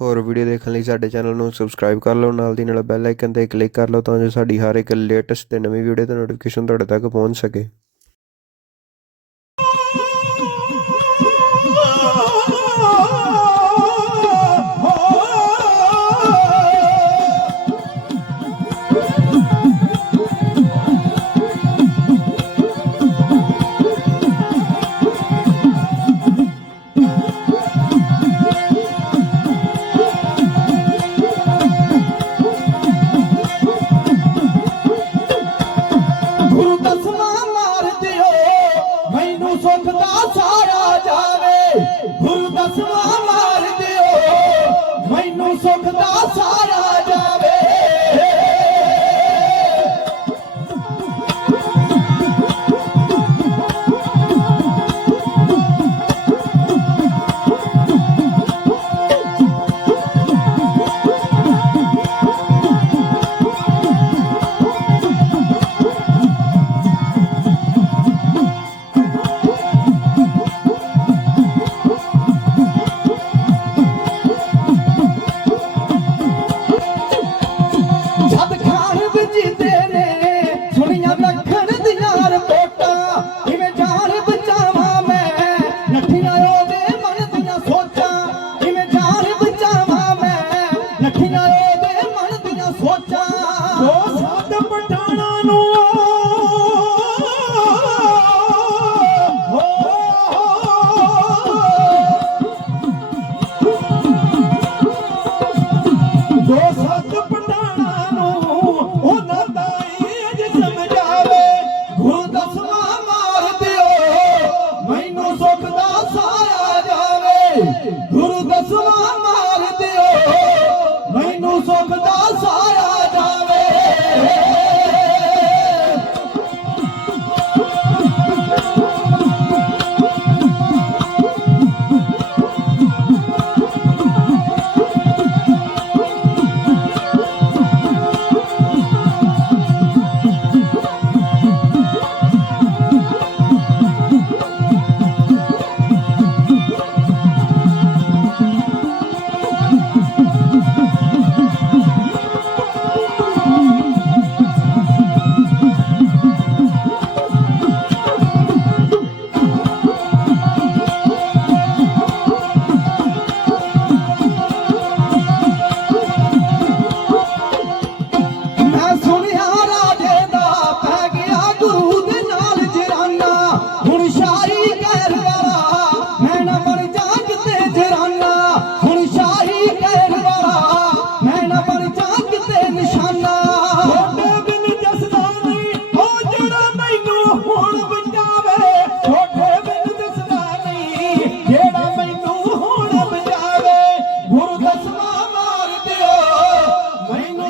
ਹੋਰ ਵੀਡੀਓ ਦੇਖਣ ਲਈ ਸਾਡੇ ਚੈਨਲ ਨੂੰ ਸਬਸਕ੍ਰਾਈਬ ਕਰ ਲਓ, ਨਾਲ ਦੀ ਨਾਲ ਬੈਲ ਆਈਕਨ ਤੇ ਕਲਿੱਕ ਕਰ ਲਓ ਤਾਂ ਜੋ ਸਾਡੀ ਹਰ ਇੱਕ ਲੇਟੈਸਟ ਤੇ ਨਵੀਂ ਵੀਡੀਓ ਦਾ ਨੋਟੀਫਿਕੇਸ਼ਨ ਤੁਹਾਡੇ ਤੱਕ ਪਹੁੰਚ ਸਕੇ।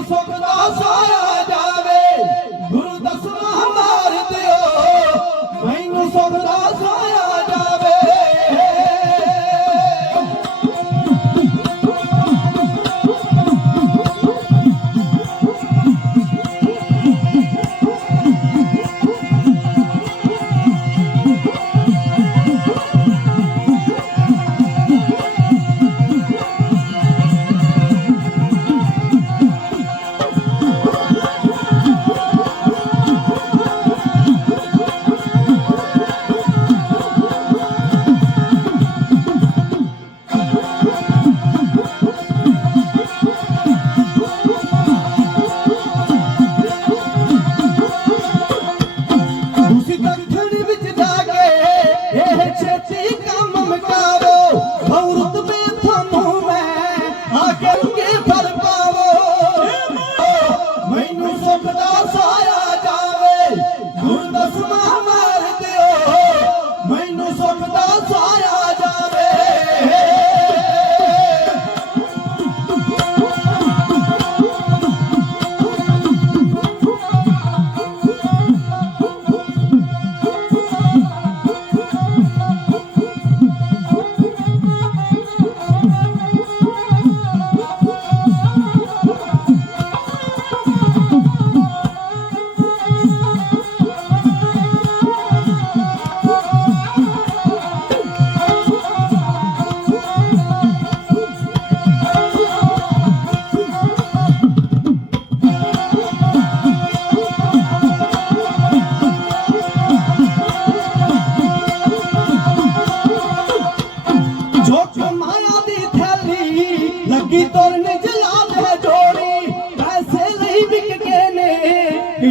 sobre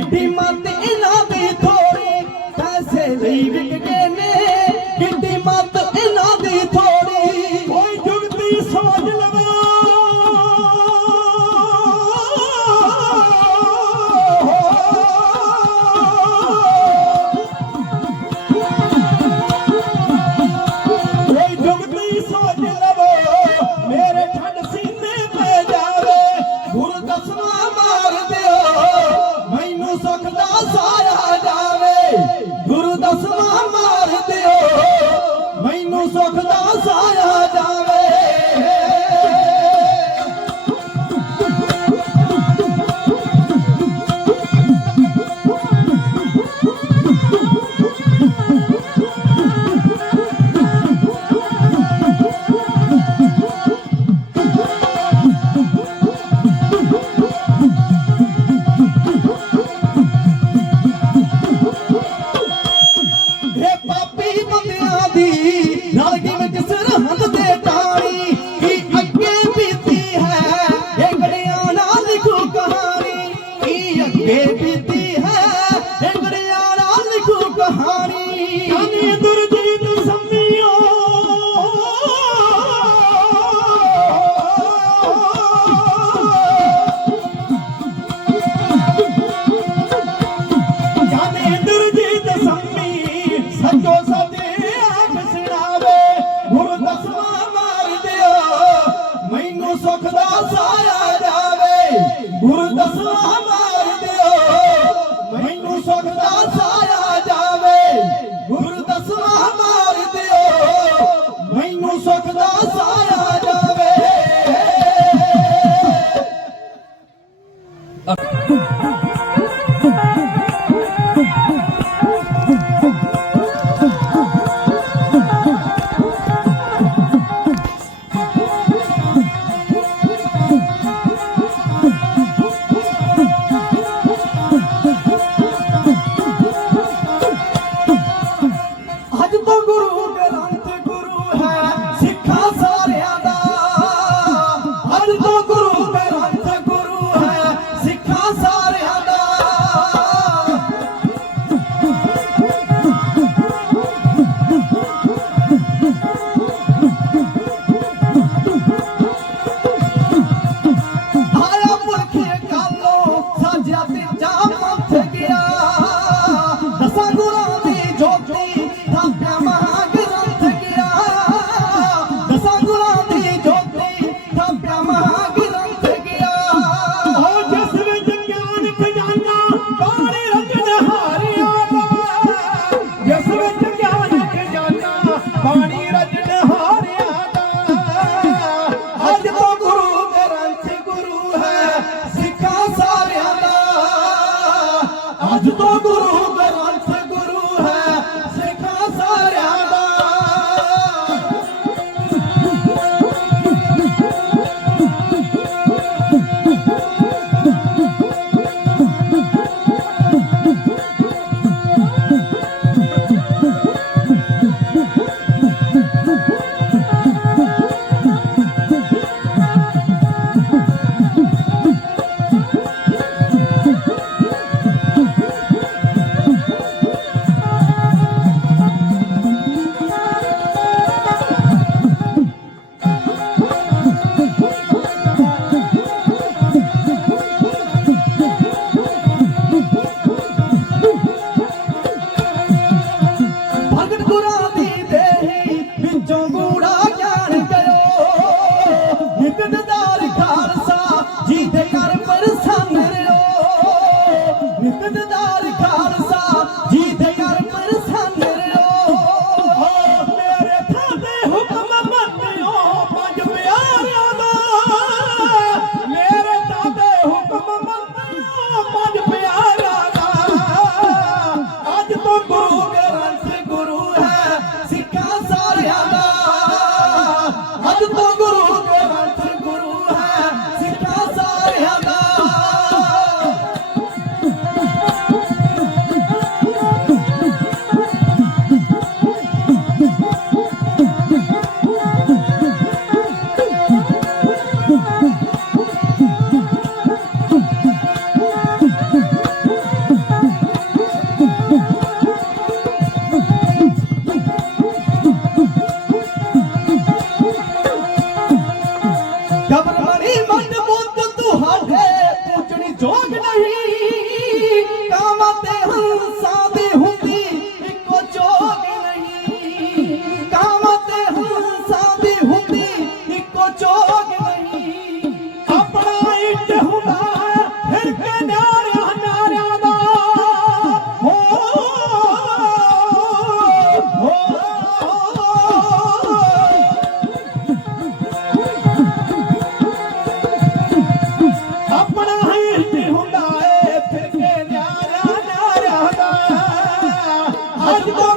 বুদ্ধিমতী बेबीती है गुरियारा लिखो कहानी दुर्जीत सम्मियो जाने दुर्जीत सम्मी सचो सदे आख सिरावे गुरु दसवा मार दियो मैनू सुख दा साया जावे गुरु दसवा nossa கூடா யாருக்கையோ இதுதான் Mas então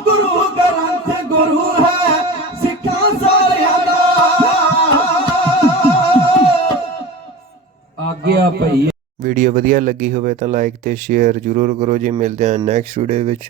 ਵੀਡੀਓ ਵਧੀਆ ਲੱਗੀ ਹੋਵੇ ਤਾਂ ਲਾਈਕ ਤੇ ਸ਼ੇਅਰ ਜ਼ਰੂਰ ਕਰੋ ਜੀ। ਮਿਲਦੇ ਹਾਂ ਨੈਕਸਟ ਵੀਡੀਓ ਵਿੱਚ।